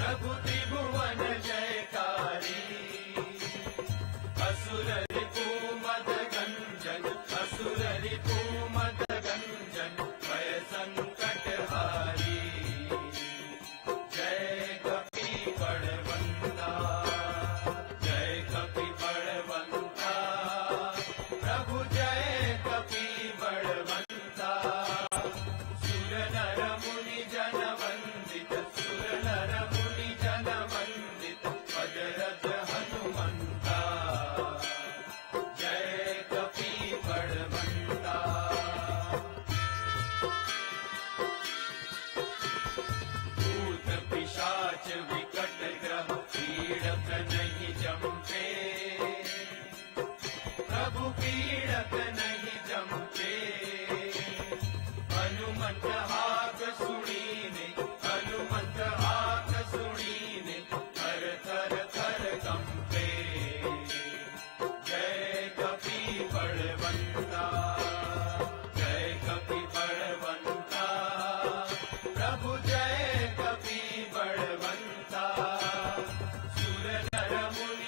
प्रभु काच विकट ग्रह पीड़त नहीं जमपे प्रभु पीड़त नहीं Yeah.